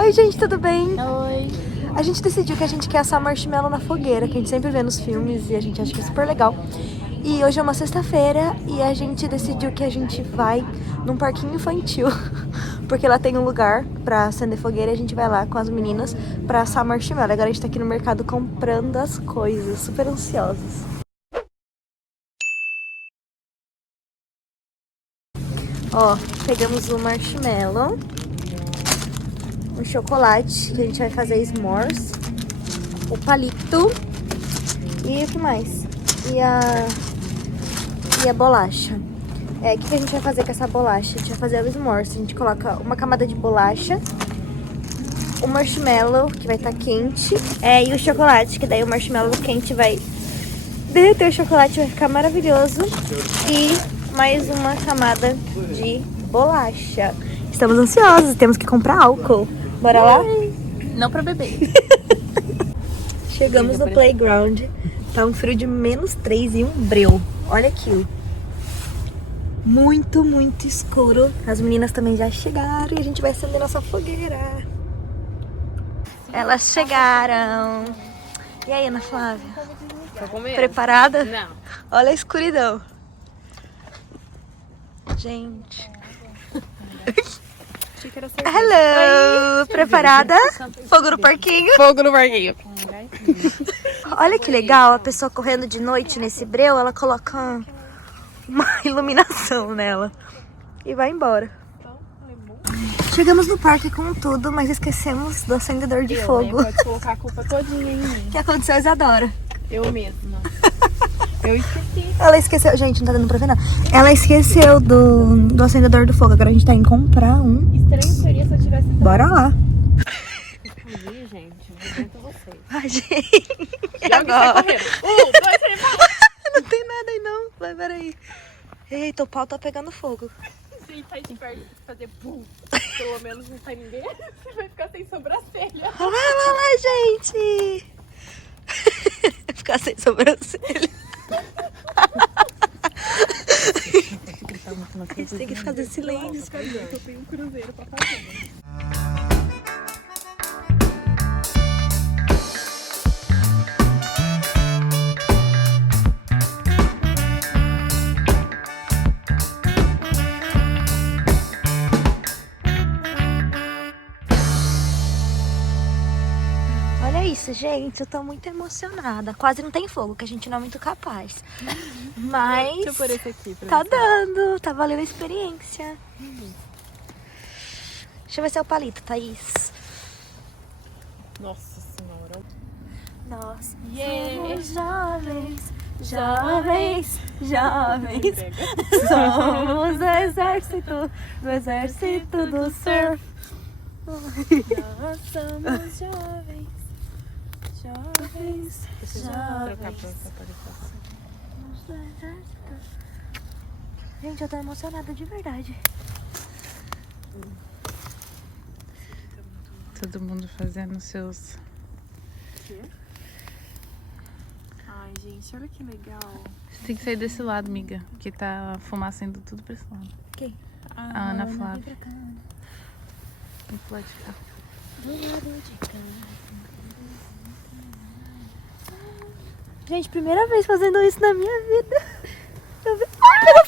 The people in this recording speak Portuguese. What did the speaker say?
Oi, gente, tudo bem? Oi. A gente decidiu que a gente quer assar marshmallow na fogueira, que a gente sempre vê nos filmes e a gente acha que é super legal. E hoje é uma sexta-feira e a gente decidiu que a gente vai num parquinho infantil, porque lá tem um lugar pra acender fogueira e a gente vai lá com as meninas pra assar marshmallow. Agora a gente tá aqui no mercado comprando as coisas, super ansiosos. Ó, pegamos o marshmallow, o chocolate, que a gente vai fazer s'mores, o palito e o que mais? E a bolacha. O que a gente vai fazer com essa bolacha? A gente vai fazer o s'mores. A gente coloca uma camada de bolacha, o marshmallow, que vai estar quente, e o chocolate, que daí o marshmallow quente vai derreter o chocolate, vai ficar maravilhoso. E mais uma camada de bolacha. Estamos ansiosos, temos que comprar álcool. Bora lá? Não pra beber. Chegamos no playground. Tá um frio de -3 e um breu. Olha aquilo. Muito, muito escuro. As meninas também já chegaram e a gente vai acender nossa fogueira. Elas chegaram. E aí, Ana Flávia? Preparada? Não. Olha a escuridão. Gente. Hello! Preparada? Fogo no parquinho. Fogo no barquinho. Olha que legal, a pessoa correndo de noite nesse breu, ela coloca uma iluminação nela e vai embora. Chegamos no parque com tudo, mas esquecemos do acendedor de fogo. Pode colocar a culpa todinha em mim. O que aconteceu, Isadora? Eu mesma. Eu esqueci. Ela esqueceu, gente, não tá dando pra ver não. Ela esqueceu do acendedor do fogo, agora a gente tá indo comprar um. Estranho seria se eu tivesse... Bora lá. Escondi, gente. Eu vou dentro vocês. Ai, gente. E agora? Correndo. 1, 2, 3, 4. Não tem nada aí não, vai, peraí. Eita, o pau tá pegando fogo. Se sair de perto e fazer pum, pelo menos não sai ninguém, você vai ficar sem sobrancelha. Olha lá, gente. Ficar sem sobrancelha. A gente tem que fazer silêncio. Eu tenho um cruzeiro pra fazer. Olha isso, gente. Eu tô muito emocionada. Quase não tem fogo, que a gente não é muito capaz. Mas Deixa eu pôr esse aqui pra tá você. dando. Tá valendo a experiência. Deixa eu ver seu palito, Thaís. Nossa senhora. Nós Yeah. somos jovens, jovens, jovens. Somos do exército do surf. Nós somos jovens. Jovens, Trocar pra jovens. aparecer. Somos do exército. Gente, eu tô emocionada de verdade. Todo mundo fazendo seus... Ai, gente, olha que legal. Você tem que sair desse lado, amiga. Porque tá a fumaça indo tudo pra esse lado. Quem? A Ana Flávia. Tem que pular de cá. Gente, primeira vez fazendo isso na minha vida. Eu vi... Ai,